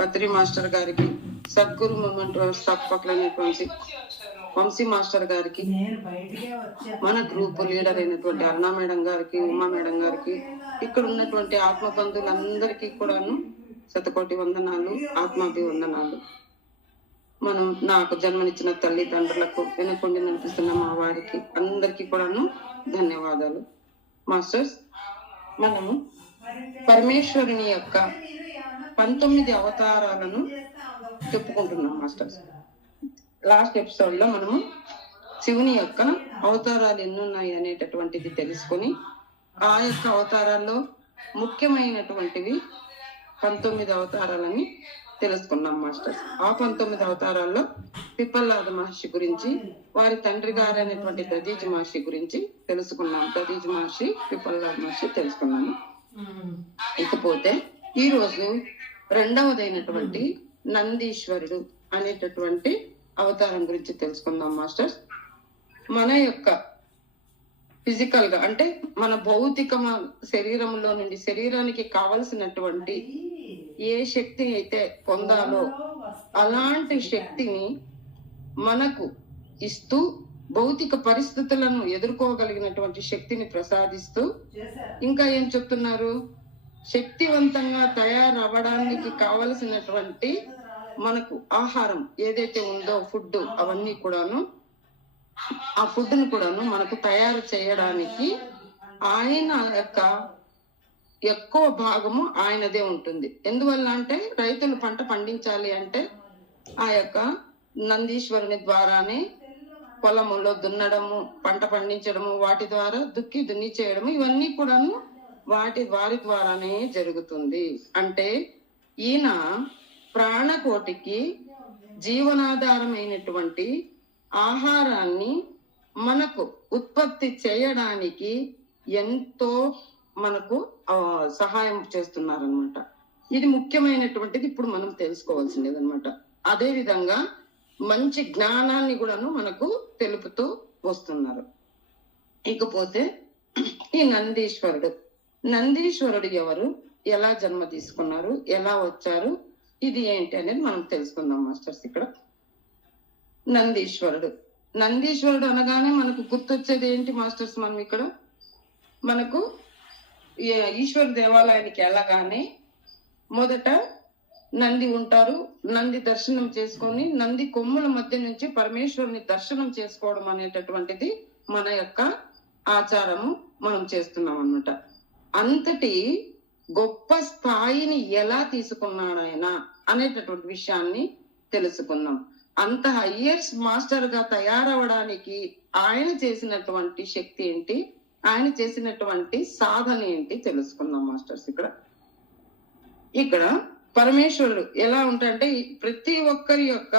పత్రి master గారికి, Sadhguru moment వ్యవస్థాపకులైనటువంటి Vamsi master గారికి, మన గ్రూప్ లీడర్ అయినటువంటి అరుణా మేడం గారికి, ఉమా మేడం గారికి, ఇక్కడ ఉన్నటువంటి ఆత్మబంధువులందరికీ కూడాను శతకోటి వందనాలు, ఆత్మాభివందనాలు. మనం నాకు జన్మనిచ్చిన తల్లిదండ్రులకు, వెనుకొండి నడిపిస్తున్న మా వారికి అందరికీ కూడాను ధన్యవాదాలు. మాస్టర్స్, మనము పరమేశ్వరుని యొక్క 19 అవతారాలను చెప్పుకుంటున్నాం మాస్టర్స్. లాస్ట్ ఎపిసోడ్ లో మనము శివుని యొక్క అవతారాలు ఎన్నున్నాయి అనేటటువంటిది తెలుసుకొని, ఆ యొక్క అవతారాల్లో ముఖ్యమైనటువంటివి 19 అవతారాలని తెలుసుకున్నాం మాస్టర్స్. ఆ 19 అవతారాల్లో పిప్పల్లాద మహర్షి గురించి, వారి తండ్రి గారు అనేటువంటి దదీజి మహర్షి గురించి తెలుసుకున్నాం. దదీజి మహర్షి, పిప్పల్లాద మహర్షి తెలుసుకున్నాము. ఇకపోతే ఈ రోజు రెండవదైనటువంటి నందీశ్వరుడు అనేటటువంటి అవతారం గురించి తెలుసుకుందాం మాస్టర్స్. మన యొక్క ఫిజికల్ గా అంటే మన భౌతిక శరీరంలో నుండి శరీరానికి కావలసినటువంటి ఏ శక్తి అయితే పొందాలో అలాంటి శక్తిని మనకు ఇస్తూ, భౌతిక పరిస్థితులను ఎదుర్కోగలిగినటువంటి శక్తిని ప్రసాదిస్తూ, ఇంకా ఏం చెప్తున్నారు, శక్తివంతంగా తయారవ్వడానికి కావలసినటువంటి మనకు ఆహారం ఏదైతే ఉందో, ఫుడ్, అవన్నీ కూడాను, ఆ ఫుడ్ ను కూడాను మనకు తయారు చేయడానికి ఆయన యొక్క ఎక్కువ భాగము ఆయనదే ఉంటుంది. ఎందువల్ల అంటే రైతులు పంట పండించాలి అంటే ఆ యొక్క నందీశ్వరుని ద్వారానే పొలములో దున్నడము, పంట పండించడము, వాటి ద్వారా దున్ని చేయడము, ఇవన్నీ కూడాను వారి ద్వారానే జరుగుతుంది. అంటే ఈయన ప్రాణకోటికి జీవనాధారమైనటువంటి ఆహారాన్ని మనకు ఉత్పత్తి చేయడానికి ఎంతో మనకు సహాయం చేస్తున్నారనమాట. ఇది ముఖ్యమైనటువంటిది ఇప్పుడు మనం తెలుసుకోవాల్సింది అనమాట. అదే విధంగా మంచి జ్ఞానాన్ని కూడాను మనకు తెలుపుతూ వస్తున్నారు. ఇకపోతే ఈ నందీశ్వరుడు ఎవరు, ఎలా జన్మ తీసుకున్నారు, ఎలా వచ్చారు, ఇది ఏంటి అనేది మనం తెలుసుకుందాం మాస్టర్స్. ఇక్కడ నందీశ్వరుడు అనగానే మనకు గుర్తొచ్చేది ఏంటి మాస్టర్స్? మనం ఇక్కడ మనకు ఈశ్వర దేవాలయానికి వెళ్ళగానే మొదట నంది ఉంటారు. నంది దర్శనం చేసుకొని నంది కొమ్ముల మధ్య నుంచి పరమేశ్వరుని దర్శనం చేసుకోవడం అనేటటువంటిది మన యొక్క ఆచారము, మనం చేస్తున్నాం అన్నమాట. అంతటి గొప్ప స్థాయిని ఎలా తీసుకున్నాడు ఆయన అనేటటువంటి విషయాన్ని తెలుసుకున్నాం. అంత హయ్యర్స్ మాస్టర్ గా తయారవడానికి ఆయన చేసినటువంటి శక్తి ఏంటి, ఆయన చేసినటువంటి సాధన ఏంటి తెలుసుకుందాం మాస్టర్స్. ఇక్కడ పరమేశ్వరుడు ఎలా ఉంటాడంటే ప్రతి ఒక్కరి యొక్క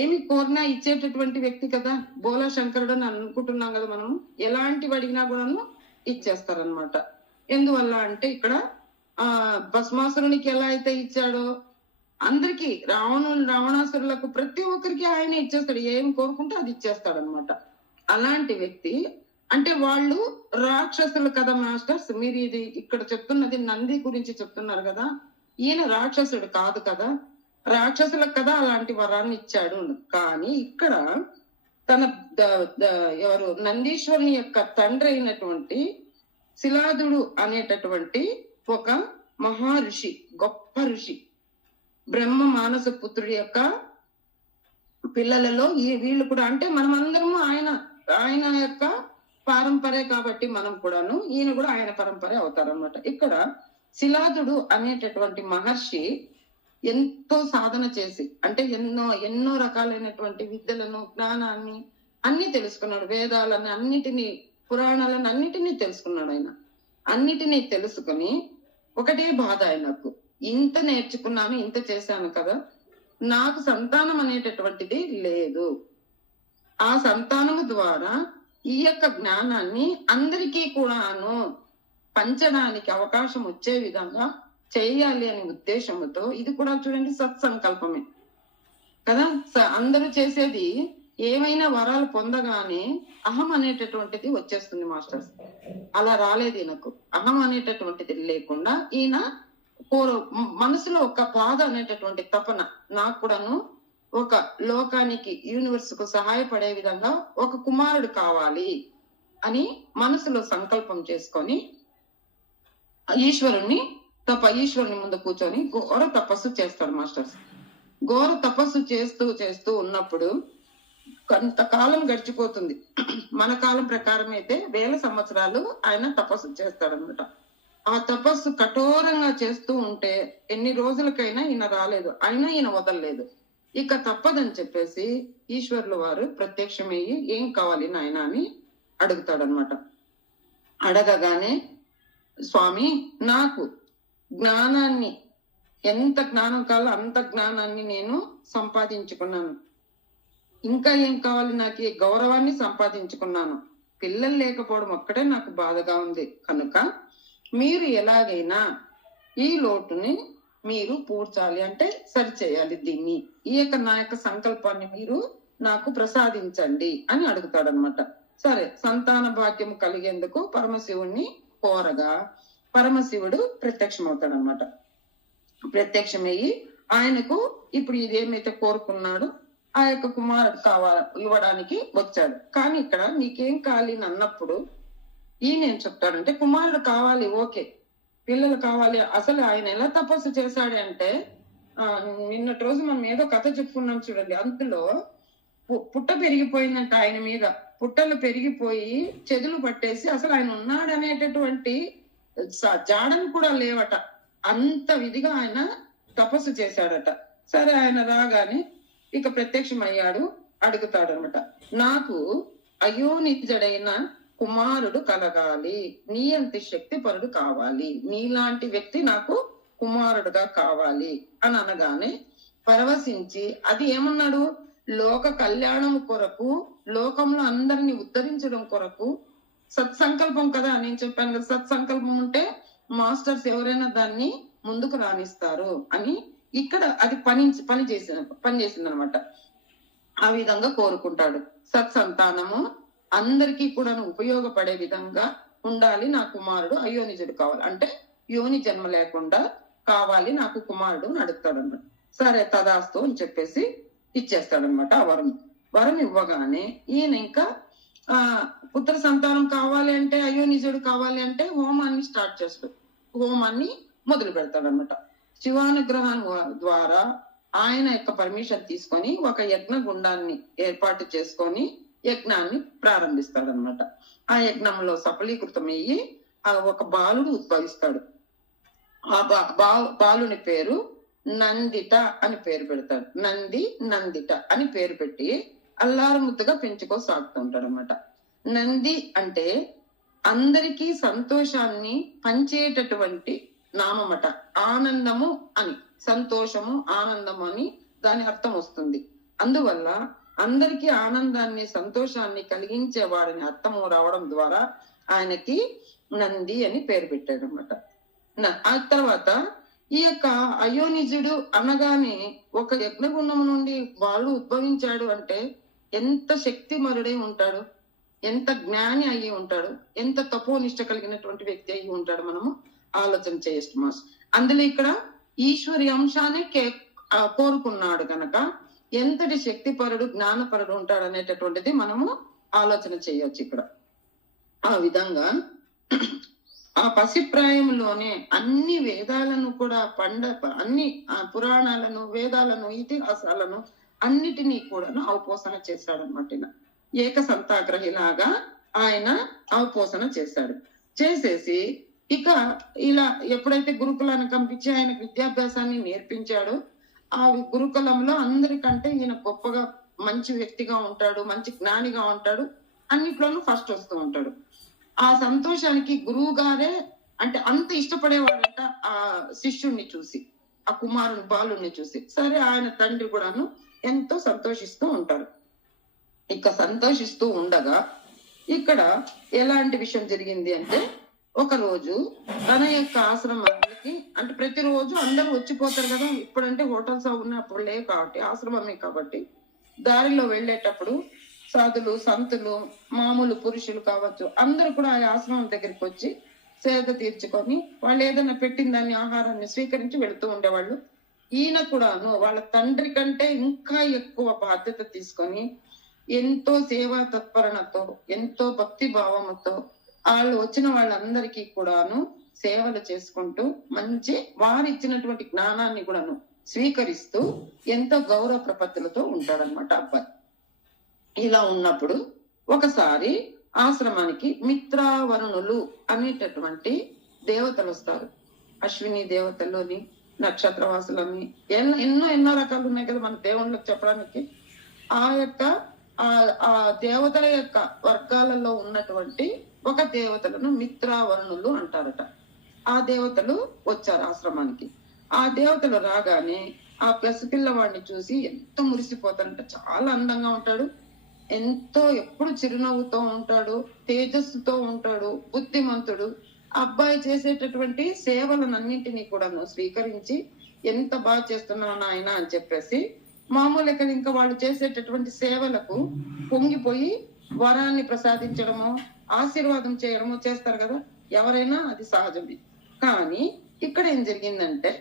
ఏమి కోరినా ఇచ్చేటటువంటి వ్యక్తి కదా. బోలా శంకరుడు అని అనుకుంటున్నాం కదా మనం. ఎలాంటివి అడిగినా కూడా ఇచ్చేస్తారనమాట. ఎందువల్ల అంటే ఇక్కడ భస్మాసురునికి ఎలా అయితే ఇచ్చాడో అందరికి, రావణాసురులకు ప్రతి ఒక్కరికి ఆయన ఇచ్చేస్తాడు. ఏం కోరుకుంటే అది ఇచ్చేస్తాడు అనమాట. అలాంటి వ్యక్తి అంటే వాళ్ళు రాక్షసులు కదా మాస్టర్స్. మీరు ఇది ఇక్కడ చెప్తున్నది నంది గురించి చెప్తున్నారు కదా. ఈయన రాక్షసుడు కాదు కదా, రాక్షసులకు కదా అలాంటి వరాన్ని ఇచ్చాడు. కానీ ఇక్కడ తన ఎవరు నందీశ్వరుని యొక్క తండ్రి అయినటువంటి శిలాదుడు అనేటటువంటి ఒక మహా ఋషి, గొప్ప ఋషి, బ్రహ్మ మానస పుత్రుడి యొక్క పిల్లలలో వీళ్ళు కూడా, అంటే మనమందరము ఆయన యొక్క పారంపరే కాబట్టి మనం కూడాను, ఈయన కూడా ఆయన పరంపరే అవుతారన్నమాట. ఇక్కడ శిలాదుడు అనేటటువంటి మహర్షి ఎంతో సాధన చేసి, అంటే ఎన్నో రకాలైనటువంటి విద్యలను, జ్ఞానాన్ని అన్ని తెలుసుకున్నాడు. వేదాలను అన్నిటినీ, పురాణాలను అన్నిటినీ తెలుసుకున్నాడు. ఆయన అన్నిటినీ తెలుసుకుని ఒకటే బాధ ఆయనకు, ఇంత నేర్చుకున్నాను, ఇంత చేశాను కదా, నాకు సంతానం అనేటటువంటిది లేదు. ఆ సంతానము ద్వారా ఈ యొక్క జ్ఞానాన్ని అందరికీ కూడాను పంచడానికి అవకాశం వచ్చే విధంగా చేయాలి అనే ఉద్దేశంతో, ఇది కూడా చూడండి సత్సంకల్పమే కదా. అందరూ చేసేది ఏమైనా వరాలు పొందగానే అహం అనేటటువంటిది వచ్చేస్తుంది మాస్టర్స్. అలా రాలేదు ఈయనకు. అహం అనేటటువంటిది లేకుండా ఈయన మనసులో ఒక బాధ అనేటటువంటి తపన, నాకు కూడాను ఒక లోకానికి యూనివర్స్ కు సహాయపడే విధంగా ఒక కుమారుడు కావాలి అని మనసులో సంకల్పం చేసుకొని ఈశ్వరుణ్ణి ఈశ్వరుని ముందు కూర్చొని ఘోర తపస్సు చేస్తాడు మాస్టర్స్. ఘోర తపస్సు చేస్తూ చేస్తూ ఉన్నప్పుడు కొంతకాలం గడిచిపోతుంది. మన కాలం ప్రకారం అయితే 1000 సంవత్సరాలు ఆయన తపస్సు చేస్తాడనమాట. ఆ తపస్సు కఠోరంగా చేస్తూ ఉంటే ఎన్ని రోజులకైనా ఈయన రాలేదు, అయినా ఈయన వదలలేదు. ఇక తప్పదని చెప్పేసి ఈశ్వరుల వారు ప్రత్యక్షమయ్యి ఏం కావాలి నాయన అని అడుగుతాడనమాట. అడగగానే స్వామి నాకు జ్ఞానాన్ని, ఎంత జ్ఞానం కావాలో అంత జ్ఞానాన్ని నేను సంపాదించుకున్నాను, ఇంకా ఏం కావాలి, నాకు ఈ గౌరవాన్ని సంపాదించుకున్నాను, పిల్లలు లేకపోవడం ఒక్కటే నాకు బాధగా ఉంది, కనుక మీరు ఎలాగైనా ఈ లోటుని మీరు పూడ్చాలి, అంటే సరిచేయాలి, దీన్ని ఈ యొక్క నా యొక్క సంకల్పాన్ని మీరు నాకు ప్రసాదించండి అని అడుగుతాడనమాట. సరే, సంతాన భాగ్యం కలిగేందుకు పరమశివుణ్ణి కోరగా పరమశివుడు ప్రత్యక్షమవుతాడనమాట. ప్రత్యక్షమయ్యి ఆయనకు ఇప్పుడు ఇదేమైతే కోరుకున్నాడు ఆ యొక్క కుమారుడు ఇవ్వడానికి వచ్చాడు. కానీ ఇక్కడ నీకేం కావాలి అని అన్నప్పుడు ఈయన ఏం చెప్తాడంటే, కుమారుడు కావాలి, ఓకే, పిల్లలు కావాలి. అసలు ఆయన ఎలా తపస్సు చేశాడు అంటే, నిన్నటి రోజు మనం ఏదో కథ చెప్పుకున్నాం చూడండి, అందులో పుట్ట పెరిగిపోయిందంట ఆయన మీద, పుట్టలు పెరిగిపోయి చెదులు పట్టేసి అసలు ఆయన ఉన్నాడనేటటువంటి జాడను కూడా లేవట, అంత విధిగా ఆయన తపస్సు చేశాడట. సరే, ఆయన రాగానే ఇక ప్రత్యక్షమయ్యాడు, అడుగుతాడనమాట, నాకు అయోనిజడైన కుమారుడు కలగాలి, నీ అంత శక్తి పరుడు కావాలి, నీలాంటి వ్యక్తి నాకు కుమారుడుగా కావాలి అని అనగానే పరవశించి, అది ఏమన్నాడు, లోక కళ్యాణం కొరకు, లోకంలో అందరిని ఉద్ధరించడం కొరకు సత్సంకల్పం కదా, నేను చెప్పాను కదా, సత్సంకల్పం ఉంటే మాస్టర్స్ ఎవరైనా దాన్ని ముందుకు రాణిస్తారు అని ఇక్కడ అది పనిచేసింది అనమాట. ఆ విధంగా కోరుకుంటాడు, సత్సంతానము అందరికీ కూడా ఉపయోగపడే విధంగా ఉండాలి, నా కుమారుడు అయోనిజుడు కావాలి, అంటే యోని జన్మ లేకుండా కావాలి నాకు కుమారుడు అని అడుగుతాడు అనమాట. సరే తదాస్తు అని చెప్పేసి ఇచ్చేస్తాడనమాట ఆ వరం ఇవ్వగానే ఈయన ఇంకా పుత్ర సంతానం కావాలి అంటే, అయోనిజుడు కావాలి అంటే హోమాన్ని స్టార్ట్ చేస్తాడు, హోమాన్ని మొదలు పెడతాడనమాట. శివానుగ్రహం ద్వారా ఆయన యొక్క పర్మిషన్ తీసుకొని ఒక యజ్ఞ గుండాన్ని ఏర్పాటు చేసుకొని యజ్ఞాన్ని ప్రారంభిస్తాడనమాట. ఆ యజ్ఞంలో సఫలీకృతమయ్యి ఒక బాలుడు ఉద్భవిస్తాడు. ఆ బాలుని పేరు నందిట అని పేరు పెడతాడు. నందిట అని పేరు పెట్టి అల్లారు ముద్దుగా పెంచుకోసాగుతుంటాడు అనమాట. నంది అంటే అందరికీ సంతోషాన్ని పంచేటటువంటి నామమట. ఆనందము అని, సంతోషము ఆనందము అని దాని అర్థం వస్తుంది. అందువల్ల అందరికీ ఆనందాన్ని సంతోషాన్ని కలిగించే వాడిని అర్థము రావడం ద్వారా ఆయనకి నంది అని పేరు పెట్టాడు అనమాట. ఆ తర్వాత ఈ యొక్క అయోనిజుడు అనగానే ఒక యజ్ఞగుండం నుండి వాళ్ళు ఉద్భవించాడు అంటే ఎంత శక్తిమరుడై ఉంటాడు, ఎంత జ్ఞాని అయ్యి ఉంటాడు, ఎంత తపోనిష్ట కలిగినటువంటి వ్యక్తి అయ్యి ఉంటాడు, మనము ఆలోచన చేయొచ్చు మాస్. అందులో ఇక్కడ ఈశ్వరి అంశాన్ని కోరుకున్నాడు కనుక ఎంతటి శక్తిపరుడు జ్ఞానపరుడు ఉంటాడు అనేటటువంటిది మనము ఆలోచన చేయొచ్చు ఇక్కడ. ఆ విధంగా ఆ పసిప్రాయంలోనే అన్ని వేదాలను కూడా అన్ని పురాణాలను, వేదాలను, ఇతిహాసాలను అన్నిటినీ కూడా అవపోసన చేశాడనమాట. ఏక సంతాగ్రహిలాగా ఆయన అవపోసన చేశాడు. చేసేసి ఇక ఇలా ఎప్పుడైతే గురుకులాన్ని పంపించి ఆయనకు విద్యాభ్యాసాన్ని నేర్పించాడో ఆ గురుకులంలో అందరికంటే ఈయన గొప్పగా మంచి వ్యక్తిగా ఉంటాడు, మంచి జ్ఞానిగా ఉంటాడు, అన్నిట్లోనూ ఫస్ట్ వస్తూ ఉంటాడు. ఆ సంతోషానికి గురువు గారే అంటే అంత ఇష్టపడేవాడంట ఆ శిష్యుణ్ణి చూసి, ఆ కుమారుని బాలుని చూసి. సరే, ఆయన తండ్రి కూడాను ఎంతో సంతోషిస్తూ ఉంటారు. ఇక సంతోషిస్తూ ఉండగా ఇక్కడ ఎలాంటి విషయం జరిగింది అంటే, ఒక రోజు తన యొక్క ఆశ్రమానికి, అంటే ప్రతిరోజు అందరూ వచ్చిపోతారు కదా, ఇప్పుడంటే హోటల్స్ ఉన్నప్పుడు లేవు కాబట్టి ఆశ్రమమే కాబట్టి, దారిలో వెళ్ళేటప్పుడు సాధులు, సంతులు, మామూలు పురుషులు కావచ్చు, అందరూ కూడా ఆ ఆశ్రమం దగ్గరికి వచ్చి సేద తీర్చుకొని వాళ్ళు ఏదైనా పెట్టిన దాన్ని ఆహారాన్ని స్వీకరించి వెళుతూ ఉండేవాళ్ళు. ఈయన కూడాను వాళ్ళ తండ్రి కంటే ఇంకా ఎక్కువ బాధ్యత తీసుకొని ఎంతో సేవా తత్పరతతో, ఎంతో భక్తి భావముతో వాళ్ళు వచ్చిన వాళ్ళందరికీ కూడాను సేవలు చేసుకుంటూ మంచి వారు ఇచ్చినటువంటి జ్ఞానాన్ని కూడాను స్వీకరిస్తూ ఎంతో గౌరవ ప్రపత్తులతో ఉంటాడనమాట అబ్బాయి. ఇలా ఉన్నప్పుడు ఒకసారి ఆశ్రమానికి మిత్రావరుణులు అనేటటువంటి దేవతలు వస్తారు. అశ్విని దేవతలని, నక్షత్రవాసులని, ఎన్నో రకాలు ఉన్నాయి కదా మన దేవుళ్ళకి చెప్పడానికి. ఆ యొక్క ఆ దేవతల యొక్క వర్గాలలో ఉన్నటువంటి ఒక దేవతలను మిత్రావరుణులు అంటారట. ఆ దేవతలు వచ్చారు ఆశ్రమానికి. ఆ దేవతలు రాగానే ఆ పిల్లవాడిని చూసి ఎంతో మురిసిపోతారంట. చాలా అందంగా ఉంటాడు, ఎంతో ఎప్పుడు చిరునవ్వుతో ఉంటాడు, తేజస్సుతో ఉంటాడు, బుద్ధిమంతుడు. అబ్బాయి చేసేటటువంటి సేవలనన్నింటినీ కూడాను స్వీకరించి ఎంత బాగా చేస్తున్నావు నాయన అని చెప్పేసి మామూలుగా ఇంకా వాళ్ళు చేసేటటువంటి సేవలకు పొంగిపోయి వరాన్ని ప్రసాదించడము, ఆశీర్వాదం చేయడము చేస్తారు కదా ఎవరైనా, అది సహజమే. కానీ ఇక్కడ ఏం జరిగిందంటే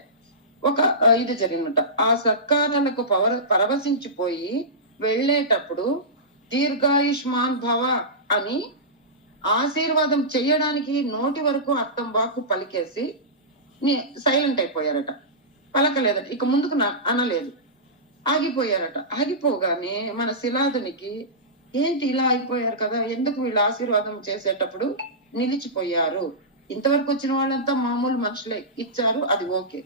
ఒక ఇది జరిగినట్ట. ఆ సత్కారాలకు పరవశించిపోయి వెళ్ళేటప్పుడు దీర్ఘాయుష్మాన్ భవ అని ఆశీర్వాదం చేయడానికి నోటి వరకు అర్థం వాకు పలికేసి సైలెంట్ అయిపోయారట. పలకలేదట, ఇక ముందుకు అనలేదు, ఆగిపోయారట. ఆగిపోగానే మన శిలాదునికి ఏంటి ఇలా అయిపోయారు కదా, ఎందుకు వీళ్ళు ఆశీర్వాదం చేసేటప్పుడు నిలిచిపోయారు? ఇంతవరకు వచ్చిన వాళ్ళంతా మామూలు మనుషులే, ఇచ్చారు, అది ఓకే.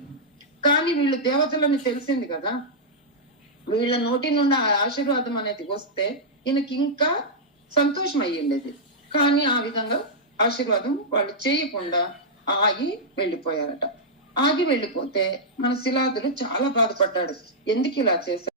కానీ వీళ్ళు దేవతలని తెలిసింది కదా, వీళ్ళ నోటి నుండి ఆ ఆశీర్వాదం అనేది వస్తే ఈయనకి ఇంకా సంతోషం అయ్యిండేది. కానీ ఆ విధంగా ఆశీర్వాదం వాళ్ళు చేయకుండా ఆగి వెళ్ళిపోయారట. ఆగి వెళ్ళిపోతే మన శిలాదులు చాలా బాధపడ్డాడు, ఎందుకు ఇలా చేశారు?